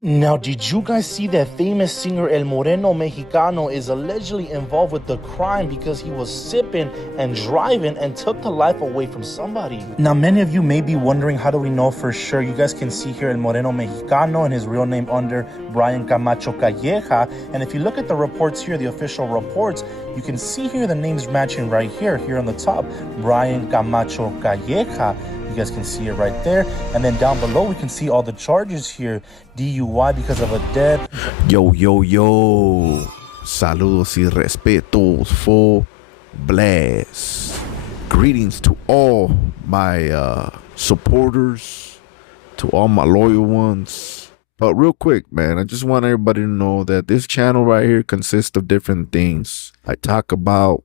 Now, did you guys see that famous singer El Moreno Mexicano is allegedly involved with the crime because he was sipping and driving and took the life away from somebody? Now, many of you may be wondering, how do we know for sure? You guys can see here El Moreno Mexicano and his real name under Brian Camacho Calleja. And if you look at the reports here, the official reports, you can see here the names matching right here on the top, Brian Camacho Calleja. You guys can see it right there. And then down below, we can see all the charges here. DUI because of a death. Yo. Saludos y respetos for blast. Greetings to all my supporters, to all my loyal ones. But real quick, man, I just want everybody to know that this channel right here consists of different things. I talk about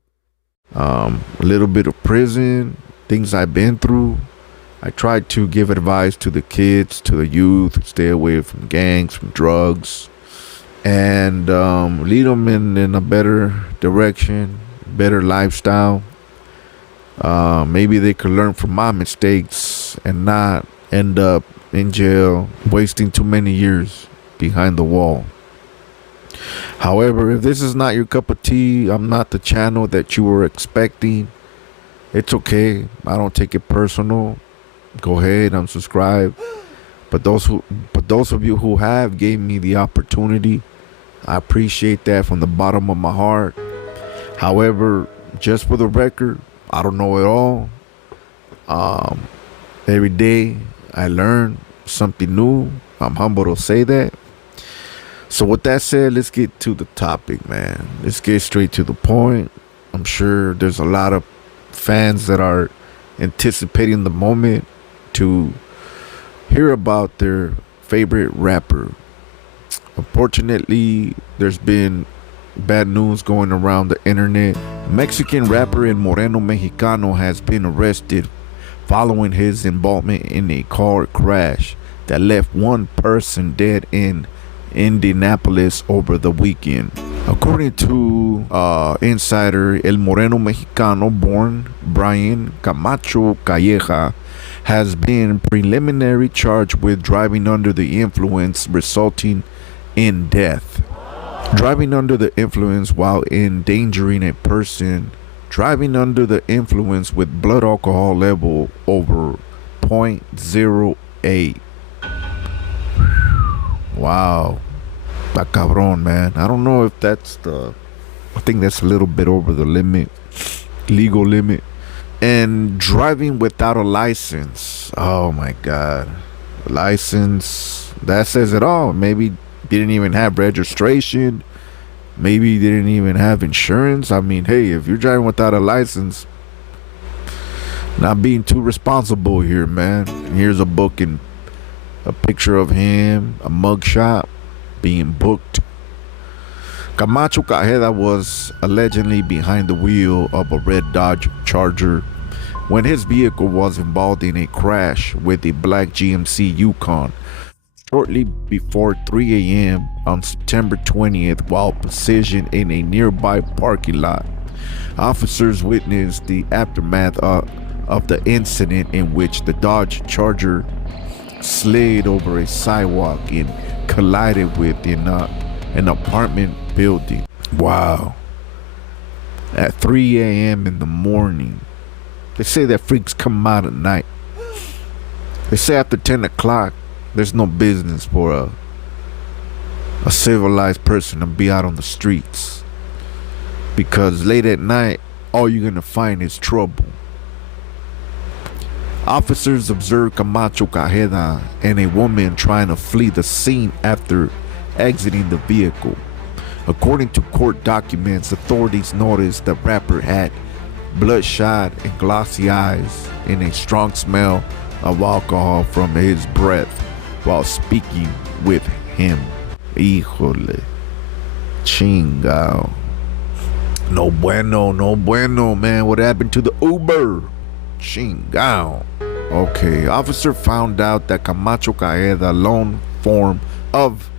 a little bit of prison, things I've been through. I try to give advice to the kids, to the youth, stay away from gangs, from drugs, and lead them in a better direction, better lifestyle. Maybe they could learn from my mistakes and not end up in jail, wasting too many years behind the wall. However, if this is not your cup of tea, I'm not the channel that you were expecting. It's okay. I don't take it personal. Go ahead, unsubscribe. But those of you who have gave me the opportunity, I appreciate that from the bottom of my heart. However, just for the record, I don't know it all. Every day I learn something new. I'm humble to say that. So with that said, let's get to the topic, man. Let's get straight to the point. I'm sure there's a lot of fans that are anticipating the moment to hear about their favorite rapper. Unfortunately, there's been bad news going around the internet. Mexican rapper El Moreno Mexicano has been arrested following his involvement in a car crash that left one person dead in Indianapolis over the weekend. According to insider, El Moreno Mexicano, born Brian Camacho Calleja, has been preliminary charged with driving under the influence, resulting in death. Driving under the influence while endangering a person. Driving under the influence with blood alcohol level over 0.08. Wow. That cabron, man. I don't know if that's I think that's a little bit over the limit, legal limit. And driving without a license. Oh my God. License, that says it all. Maybe didn't even have registration. Maybe didn't even have insurance. I mean, hey, if you're driving without a license, not being too responsible here, man. And here's a book and a picture of him, a mugshot being booked. Camacho Calleja was allegedly behind the wheel of a red Dodge Charger when his vehicle was involved in a crash with a black GMC Yukon shortly before 3 a.m. on September 20th while positioned in a nearby parking lot. Officers witnessed the aftermath of the incident in which the Dodge Charger slid over a sidewalk and collided with an apartment building. Wow. At 3 a.m. in the morning. They say that freaks come out at night. They say after 10 o'clock, there's no business for a civilized person to be out on the streets. Because late at night, all you're going to find is trouble. Officers observed Camacho Calleja and a woman trying to flee the scene after exiting the vehicle. According to court documents, authorities noticed the rapper had bloodshot and glossy eyes and a strong smell of alcohol from his breath while speaking with him. Híjole. Chingao. No bueno, man. What happened to the Uber? Chingao. Okay, officer found out that Camacho Calleja's lone form of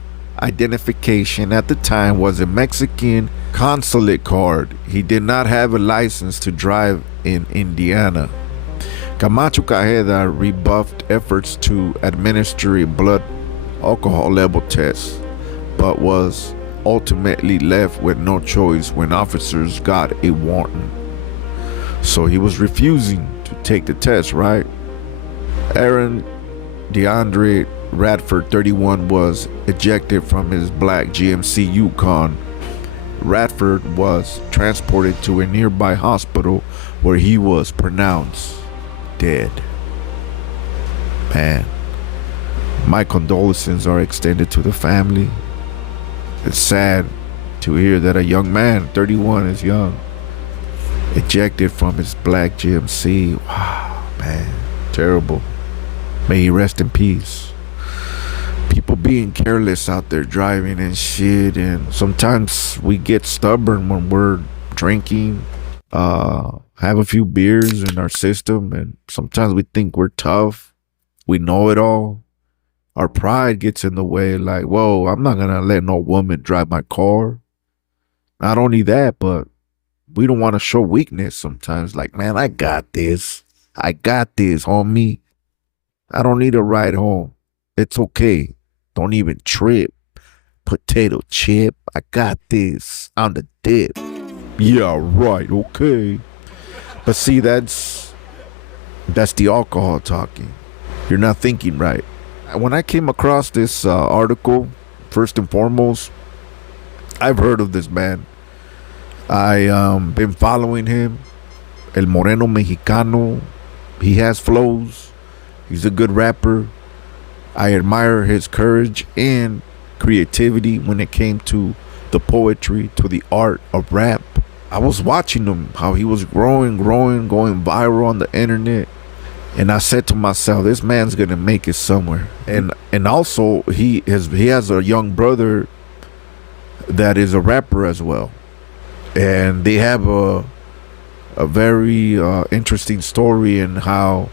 identification at the time was a Mexican consulate card. He did not have a license to drive in Indiana. Camacho Calleja rebuffed efforts to administer a blood alcohol level test, but was ultimately left with no choice when officers got a warrant. So he was refusing to take the test, right? Aaron DeAndre Radford, 31, was ejected from his black GMC Yukon. Radford was transported to a nearby hospital where he was pronounced dead. Man, my condolences are extended to the family. It's sad to hear that a young man, 31 is young, ejected from his black GMC. Wow, man, terrible. May he rest in peace. People being careless out there driving and shit, and sometimes we get stubborn when we're drinking, have a few beers in our system, and sometimes we think we're tough, we know it all. Our pride gets in the way, like, whoa, I'm not gonna let no woman drive my car. Not only that, but we don't want to show weakness sometimes, like, man, I got this, homie. I don't need a ride home. It's okay. Don't even trip. Potato chip. I got this on the dip. Yeah, right. Okay. But see, that's the alcohol talking. You're not thinking right. When I came across this article, first and foremost, I've heard of this man. I been following him. El Moreno Mexicano. He has flows. He's a good rapper. I admire his courage and creativity when it came to the poetry, to the art of rap. I was watching him, how he was growing, going viral on the internet. And I said to myself, this man's gonna make it somewhere. And also he has a young brother that is a rapper as well. And they have a very interesting story in how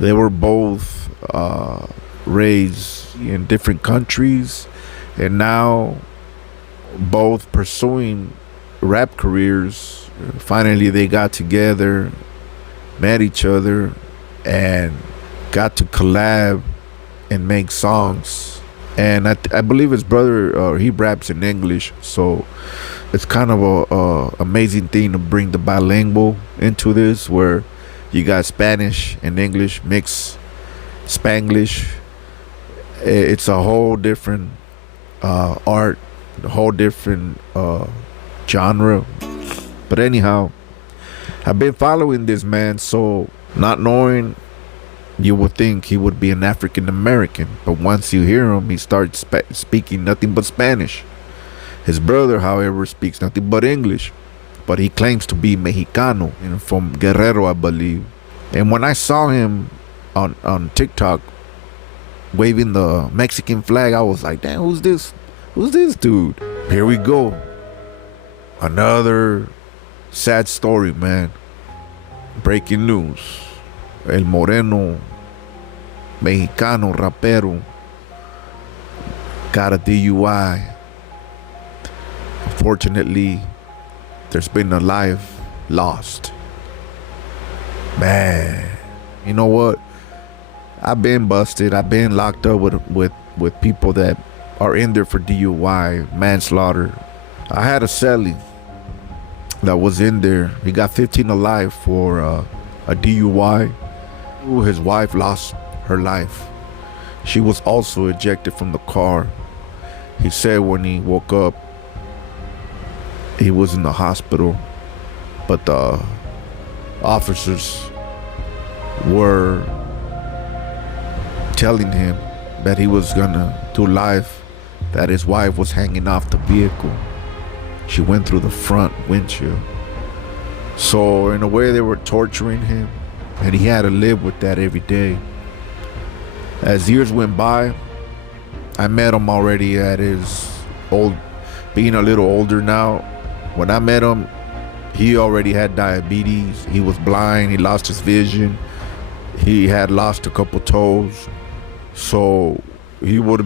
they were both raised in different countries, and now both pursuing rap careers. Finally, they got together, met each other, and got to collab and make songs. And I believe his brother, he raps in English, so it's kind of a amazing thing to bring the bilingual into this, where you got Spanish and English mix, Spanglish. It's a whole different art, a whole different genre. But anyhow, I've been following this man, so not knowing, you would think he would be an African American, but once you hear him, he starts speaking nothing but Spanish. His brother, however, speaks nothing but English, but he claims to be Mexicano, from Guerrero, I believe. And when I saw him on TikTok waving the Mexican flag, I was like, damn, who's this dude? Here we go, another sad story, man. Breaking news. El Moreno Mexicano rapero got a DUI. Unfortunately, there's been a life lost. Man, you know what? I've been busted. I've been locked up with people that are in there for DUI, manslaughter. I had a cellie that was in there. He got 15 alive for a DUI. His wife lost her life. She was also ejected from the car. He said when he woke up, he was in the hospital, but the officers were telling him that he was gonna do life, that his wife was hanging off the vehicle. She went through the front windshield. So in a way, they were torturing him, and he had to live with that every day. As years went by, I met him already at his being a little older now. When I met him, he already had diabetes. He was blind. He lost his vision. He had lost a couple toes. So he would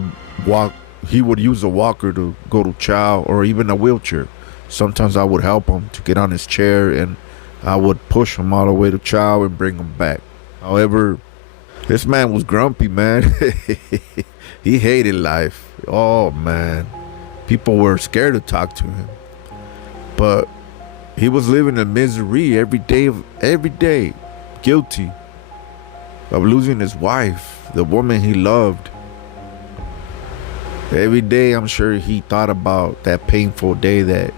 use a walker to go to chow, or even a wheelchair. Sometimes I would help him to get on his chair, and I would push him all the way to chow and bring him back. However, This man was grumpy, man. He hated life. Oh, man. People were scared to talk to him. But he was living in misery every day, guilty of losing his wife, the woman he loved. Every day, I'm sure he thought about that painful day that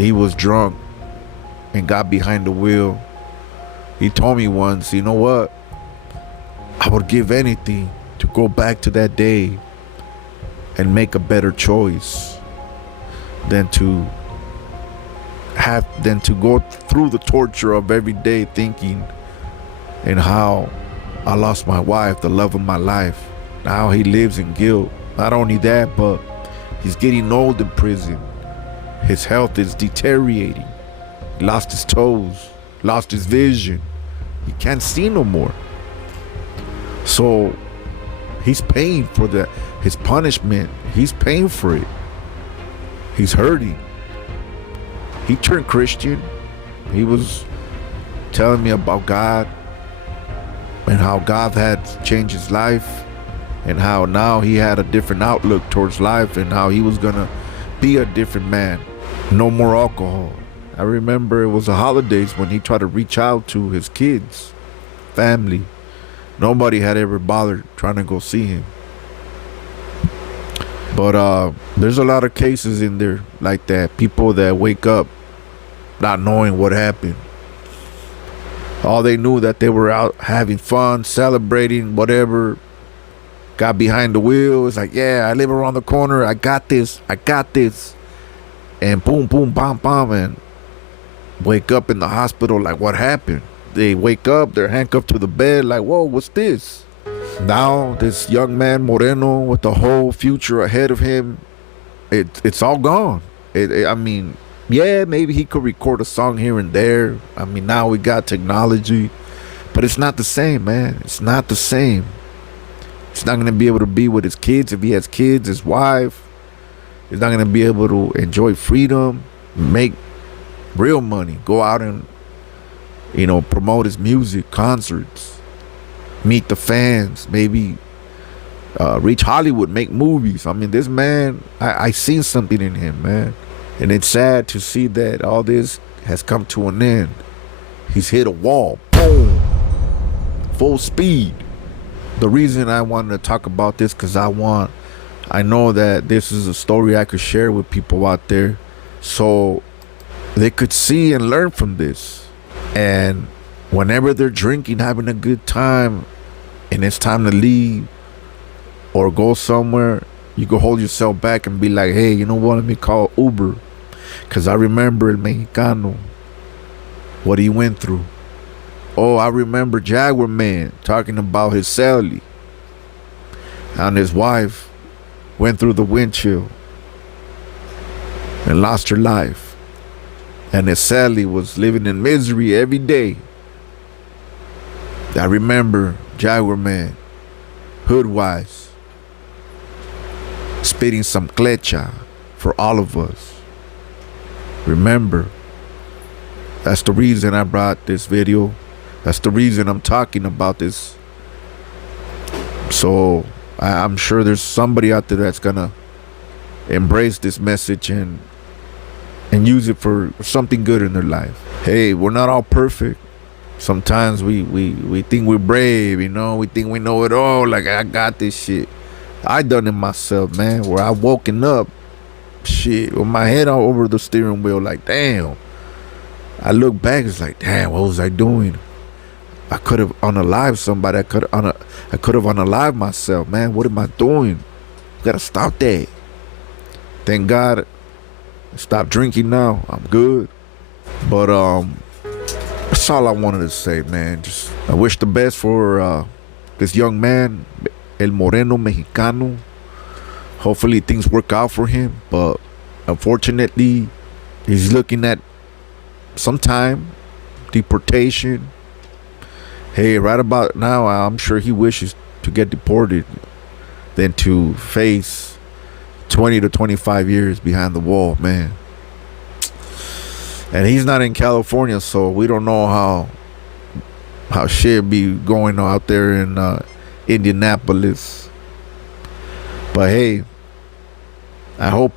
he was drunk and got behind the wheel. He told me once, you know what? I would give anything to go back to that day and make a better choice than to go through the torture of every day thinking and how I lost my wife, the love of my life. Now he lives in guilt. Not only that, but he's getting old in prison. His health is deteriorating. He lost his toes, lost his vision. He can't see no more. So he's paying for his punishment. He's paying for it. He's hurting. He turned Christian. He was telling me about God and how God had changed his life and how now he had a different outlook towards life and how he was gonna be a different man. No more alcohol. I remember it was the holidays when he tried to reach out to his kids, family. Nobody had ever bothered trying to go see him. But there's a lot of cases in there like that. People that wake up not knowing what happened. All they knew that they were out having fun, celebrating, whatever. Got behind the wheel. It's like, yeah, I live around the corner. I got this. And boom, boom, bam, bam. And wake up in the hospital like, what happened? They wake up, they're handcuffed to the bed like, whoa, what's this? Now this young man, Moreno, with the whole future ahead of him, it's all gone. I mean, yeah, maybe he could record a song here and there. I mean, now we got technology. But it's not the same, man. It's not the same. He's not going to be able to be with his kids if he has kids, his wife. He's not going to be able to enjoy freedom, make real money, go out and, promote his music, concerts, meet the fans, maybe reach Hollywood, make movies. I mean, this man, I seen something in him, man. And it's sad to see that all this has come to an end. He's hit a wall, boom, full speed. The reason I wanted to talk about this, because I know that this is a story I could share with people out there so they could see and learn from this. And whenever they're drinking, having a good time, and it's time to leave or go somewhere, you can hold yourself back and be like, hey, you know what, let me call Uber. Because I remember El Mexicano, what he went through. Oh, I remember Jaguar Man talking about his celly and his wife went through the windshield and lost her life. And his celly was living in misery every day. I remember Jaguar Man, hoodwise, spitting some clecha for all of us. Remember, that's the reason I brought this video. That's the reason I'm talking about this. So I'm sure there's somebody out there that's gonna embrace this message and use it for something good in their life. Hey, we're not all perfect. Sometimes we think we're brave, we think we know it all, like I got this shit. I done it myself, man, where I woken up, shit, with my head all over the steering wheel, like, damn. I look back, it's like, damn, what was I doing? I could have unalived somebody. I could have unalived myself, man. What am I doing? Gotta stop that. Thank God I stopped drinking now. I'm good. But that's all I wanted to say, man. Just I wish the best for this young man, El Moreno Mexicano. Hopefully things work out for him. But unfortunately, he's looking at some time, deportation. Hey, right about now, I'm sure he wishes to get deported than to face 20 to 25 years behind the wall, man. And he's not in California, so we don't know how how shit be going out there in Indianapolis. But hey, I hope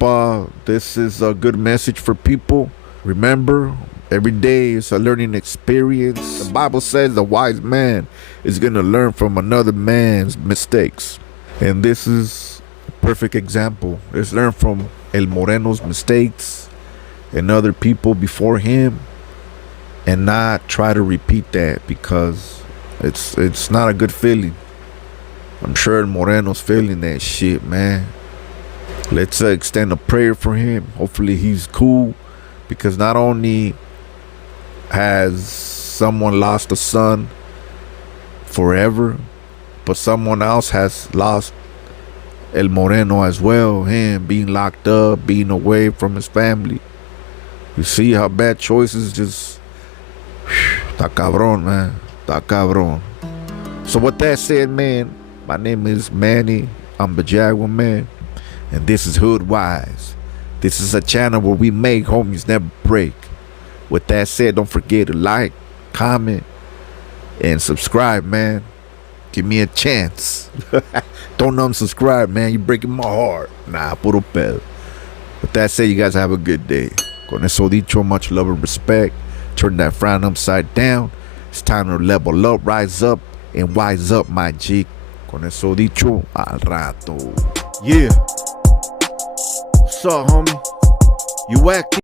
this is a good message for people. Remember, every day is a learning experience. The Bible says the wise man is going to learn from another man's mistakes. And this is a perfect example. Let's learn from El Moreno's mistakes and other people before him, and not try to repeat that, because it's not a good feeling. I'm sure El Moreno's feeling that shit, man. Let's extend a prayer for him. Hopefully he's cool, because not only has someone lost a son forever, but someone else has lost El Moreno as well. Him being locked up, being away from his family. You see how bad choices just... Está cabrón, man. Está cabrón. So with that said, man, my name is Manny. I'm the Jaguar Man. And this is Hood Wise. This is a channel where we make homies never break. With that said, don't forget to like, comment, and subscribe, man. Give me a chance. Don't unsubscribe, man. You're breaking my heart. Nah, puro pedo. With that said, you guys have a good day. Con eso dicho, much love and respect. Turn that frown upside down. It's time to level up, rise up, and wise up, my G. Con eso dicho, al rato. Yeah. What's up, homie? You acting?